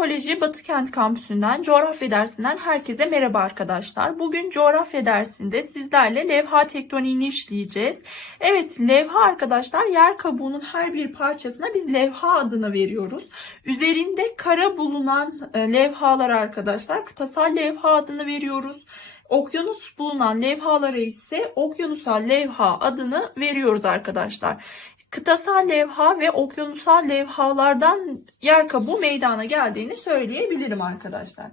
Koleji Batıkent Kampüsü'nden, coğrafya dersinden herkese merhaba arkadaşlar. Bugün coğrafya dersinde sizlerle levha tektoniğini işleyeceğiz. Evet, levha arkadaşlar yer kabuğunun her bir parçasına biz levha adını veriyoruz. Üzerinde kara bulunan e, levhalar arkadaşlar kıtasal levha adını veriyoruz. Okyanus bulunan levhalara ise okyanusal levha adını veriyoruz arkadaşlar. Kıtasal levha ve okyanusal levhalardan yer kabuğu meydana geldiğini söyleyebilirim arkadaşlar.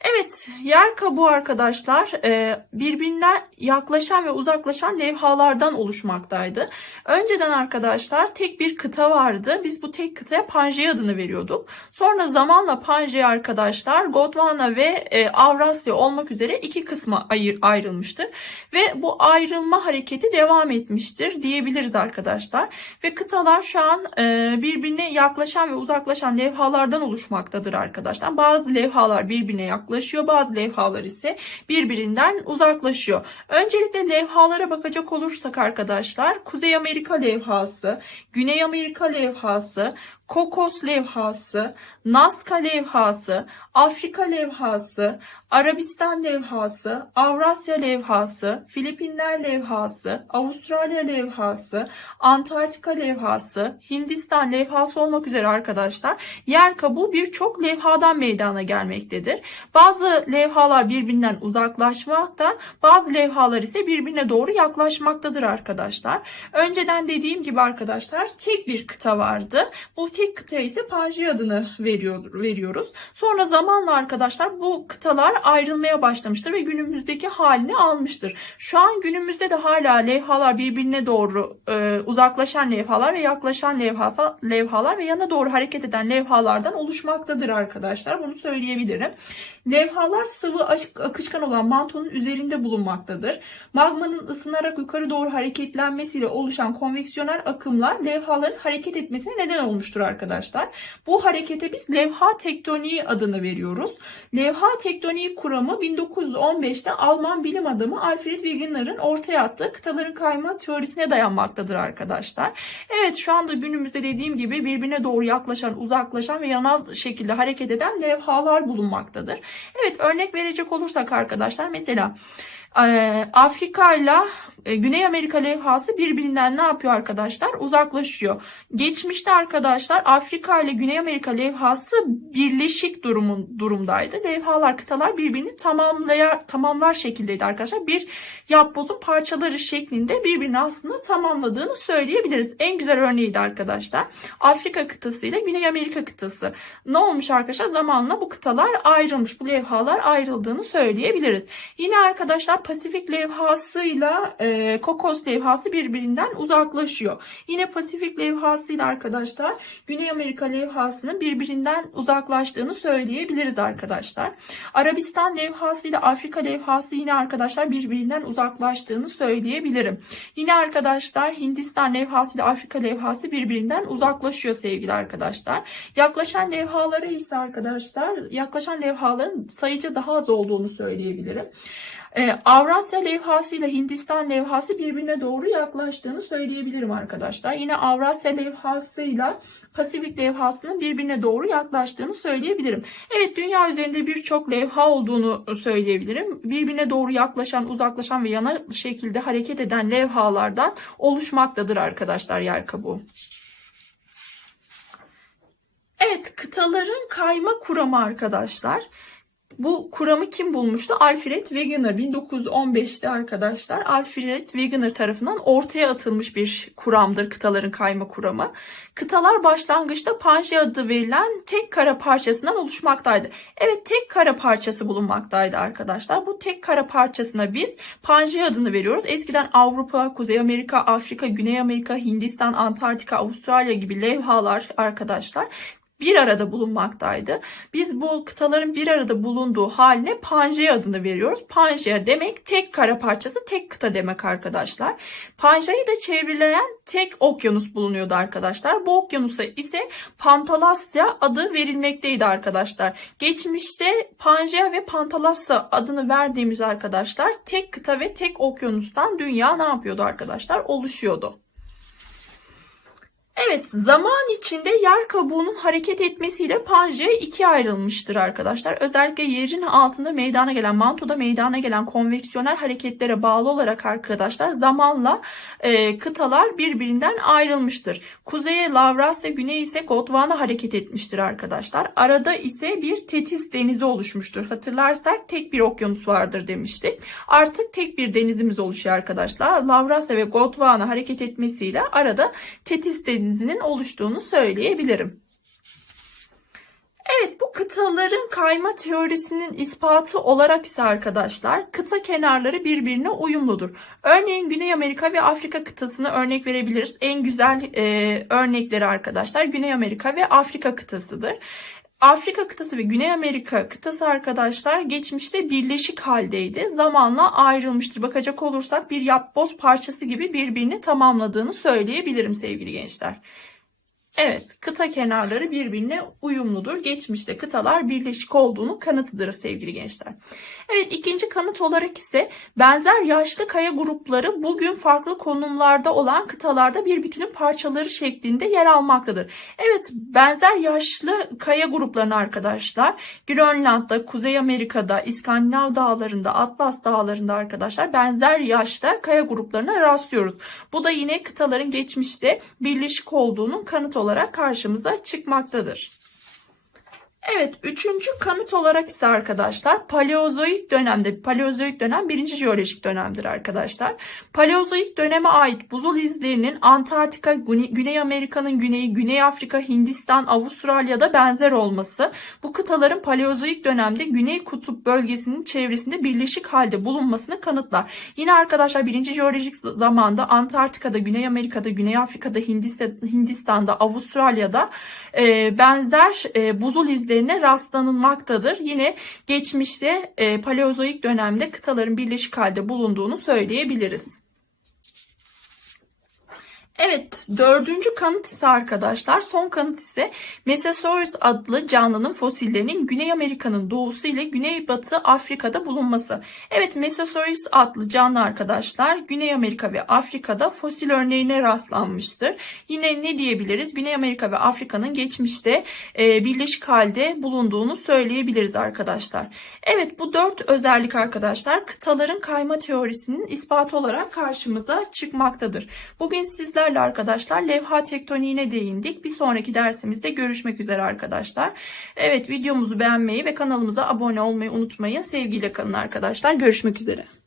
Evet, yer kabuğu arkadaşlar e, birbirinden yaklaşan ve uzaklaşan levhalardan oluşmaktaydı. Önceden arkadaşlar tek bir kıta vardı. Biz bu tek kıtaya Pangea adını veriyorduk. Sonra zamanla Pangea arkadaşlar Gondwana ve e, Avrasya olmak üzere iki kısma ayrılmıştır. Ve bu ayrılma hareketi devam etmiştir diyebiliriz arkadaşlar. Ve kıtalar şu an e, birbirine yaklaşan ve uzaklaşan levhalardan oluşmaktadır arkadaşlar. Bazı levhalar birbirine yaklaşıyor, bazı levhalar ise birbirinden uzaklaşıyor. Öncelikle levhalara bakacak olursak arkadaşlar, Kuzey Amerika levhası, Güney Amerika levhası, Kokos levhası, Nazca levhası, Afrika levhası, Arabistan levhası, Avrasya levhası, Filipinler levhası, Avustralya levhası, Antarktika levhası, Hindistan levhası olmak üzere arkadaşlar yer kabuğu birçok levhadan meydana gelmektedir. Bazı levhalar birbirinden uzaklaşmakta, bazı levhalar ise birbirine doğru yaklaşmaktadır arkadaşlar. Önceden dediğim gibi arkadaşlar tek bir kıta vardı. Bu tek kıtaya ise Pangea adını veriyor, veriyoruz. Sonra zamanla arkadaşlar bu kıtalar ayrılmaya başlamıştır ve günümüzdeki halini almıştır. Şu an günümüzde de hala levhalar birbirine doğru e, uzaklaşan levhalar ve yaklaşan levhasa, levhalar ve yana doğru hareket eden levhalardan oluşmaktadır arkadaşlar. Bunu söyleyebilirim. Levhalar sıvı akışkan olan mantonun üzerinde bulunmaktadır. Magmanın ısınarak yukarı doğru hareketlenmesiyle oluşan konveksiyonel akımlar levhaların hareket etmesine neden olmuştur arkadaşlar. Bu harekete biz levha tektoniği adını veriyoruz. Levha tektoniği kuramı 1915'te Alman bilim adamı Alfred Wegener'ın ortaya attığı kıtaların kayma teorisine dayanmaktadır arkadaşlar. Evet şu anda günümüzde dediğim gibi birbirine doğru yaklaşan, uzaklaşan ve yanal şekilde hareket eden levhalar bulunmaktadır. Evet örnek verecek olursak arkadaşlar mesela Afrika ile e, Güney Amerika levhası birbirinden ne yapıyor arkadaşlar? Uzaklaşıyor. Geçmişte arkadaşlar Afrika ile Güney Amerika levhası birleşik durumun durumdaydı. Levhalar, kıtalar birbirini tamamlayar, tamamlar şekildeydi arkadaşlar. Bir yapbozun parçaları şeklinde birbirini aslında tamamladığını söyleyebiliriz. En güzel örneğiydi arkadaşlar. Afrika kıtası ile Güney Amerika kıtası. Ne olmuş arkadaşlar? Zamanla bu kıtalar ayrılmış. Bu levhalar ayrıldığını söyleyebiliriz. Yine arkadaşlar Pasifik levhasıyla e, Kokos levhası birbirinden uzaklaşıyor. Yine Pasifik levhasıyla arkadaşlar Güney Amerika levhasının birbirinden uzaklaştığını söyleyebiliriz arkadaşlar. Arabistan levhasıyla Afrika levhası yine arkadaşlar birbirinden uzaklaştığını söyleyebilirim. Yine arkadaşlar Hindistan levhasıyla Afrika levhası birbirinden uzaklaşıyor sevgili arkadaşlar. Yaklaşan levhaları ise arkadaşlar yaklaşan levhaların sayıca daha az olduğunu söyleyebilirim. Ee, Avrasya levhası ile Hindistan levhası birbirine doğru yaklaştığını söyleyebilirim arkadaşlar. Yine Avrasya levhası ile Pasifik levhasının birbirine doğru yaklaştığını söyleyebilirim. Evet dünya üzerinde birçok levha olduğunu söyleyebilirim. Birbirine doğru yaklaşan, uzaklaşan ve yana şekilde hareket eden levhalardan oluşmaktadır arkadaşlar yer kabuğu. Evet kıtaların kayma kuramı arkadaşlar. Bu kuramı kim bulmuştu? Alfred Wegener 1915'te arkadaşlar Alfred Wegener tarafından ortaya atılmış bir kuramdır kıtaların kayma kuramı. Kıtalar başlangıçta Pangea adı verilen tek kara parçasından oluşmaktaydı. Evet tek kara parçası bulunmaktaydı arkadaşlar. Bu tek kara parçasına biz Pangea adını veriyoruz. Eskiden Avrupa, Kuzey Amerika, Afrika, Güney Amerika, Hindistan, Antarktika, Avustralya gibi levhalar arkadaşlar bir arada bulunmaktaydı. Biz bu kıtaların bir arada bulunduğu haline Pangea adını veriyoruz. Pangea demek tek kara parçası, tek kıta demek arkadaşlar. Pangea'yı da çevrileyen tek okyanus bulunuyordu arkadaşlar. Bu okyanusa ise Pantalasya adı verilmekteydi arkadaşlar. Geçmişte Pangea ve Pantalasya adını verdiğimiz arkadaşlar tek kıta ve tek okyanustan dünya ne yapıyordu arkadaşlar? Oluşuyordu. Evet, zaman içinde yer kabuğunun hareket etmesiyle Pangea ikiye ayrılmıştır arkadaşlar. Özellikle yerin altında meydana gelen, mantoda meydana gelen konveksiyonel hareketlere bağlı olarak arkadaşlar zamanla e, kıtalar birbirinden ayrılmıştır. Kuzeye Lavrasya, güney ise Gondwana hareket etmiştir arkadaşlar. Arada ise bir Tetis denizi oluşmuştur. Hatırlarsak tek bir okyanus vardır demiştik. Artık tek bir denizimiz oluşuyor arkadaşlar. Lavrasya ve Gondwana hareket etmesiyle arada Tetis denizinin oluştuğunu söyleyebilirim. Evet bu kıtaların kayma teorisinin ispatı olarak ise arkadaşlar kıta kenarları birbirine uyumludur. Örneğin Güney Amerika ve Afrika kıtasını örnek verebiliriz. En güzel e, örnekleri arkadaşlar Güney Amerika ve Afrika kıtasıdır. Afrika kıtası ve Güney Amerika kıtası arkadaşlar geçmişte birleşik haldeydi. Zamanla ayrılmıştır. Bakacak olursak bir yapboz parçası gibi birbirini tamamladığını söyleyebilirim sevgili gençler. Evet, kıta kenarları birbirine uyumludur. Geçmişte kıtalar birleşik olduğunu kanıtıdır sevgili gençler. Evet, ikinci kanıt olarak ise benzer yaşlı kaya grupları bugün farklı konumlarda olan kıtalarda bir bütünün parçaları şeklinde yer almaktadır. Evet, benzer yaşlı kaya gruplarını arkadaşlar Grönland'da, Kuzey Amerika'da, İskandinav dağlarında, Atlas dağlarında arkadaşlar benzer yaşta kaya gruplarına rastlıyoruz. Bu da yine kıtaların geçmişte birleşik olduğunun kanıtı olarak karşımıza çıkmaktadır. Evet, üçüncü kanıt olarak ise arkadaşlar Paleozoik dönemde, Paleozoik dönem birinci jeolojik dönemdir arkadaşlar. Paleozoik döneme ait buzul izlerinin Antarktika, Güney Amerika'nın güneyi, Güney Afrika, Hindistan, Avustralya'da benzer olması bu kıtaların Paleozoik dönemde Güney Kutup bölgesinin çevresinde birleşik halde bulunmasını kanıtlar. Yine arkadaşlar birinci jeolojik zamanda Antarktika'da, Güney Amerika'da, Güney Afrika'da, Hindistan'da, Avustralya'da e, benzer e, buzul izleri izlerine rastlanılmaktadır. Yine geçmişte e, Paleozoik dönemde kıtaların birleşik halde bulunduğunu söyleyebiliriz. Evet, dördüncü kanıt ise arkadaşlar, son kanıt ise Mesosaurus adlı canlının fosillerinin Güney Amerika'nın doğusu ile Güneybatı Afrika'da bulunması. Evet, Mesosaurus adlı canlı arkadaşlar, Güney Amerika ve Afrika'da fosil örneğine rastlanmıştır. Yine ne diyebiliriz? Güney Amerika ve Afrika'nın geçmişte e, birleşik halde bulunduğunu söyleyebiliriz arkadaşlar. Evet, bu dört özellik arkadaşlar, kıtaların kayma teorisinin ispatı olarak karşımıza çıkmaktadır. Bugün sizler sizlerle arkadaşlar levha tektoniğine değindik. Bir sonraki dersimizde görüşmek üzere arkadaşlar. Evet videomuzu beğenmeyi ve kanalımıza abone olmayı unutmayın. Sevgiyle kalın arkadaşlar. Görüşmek üzere.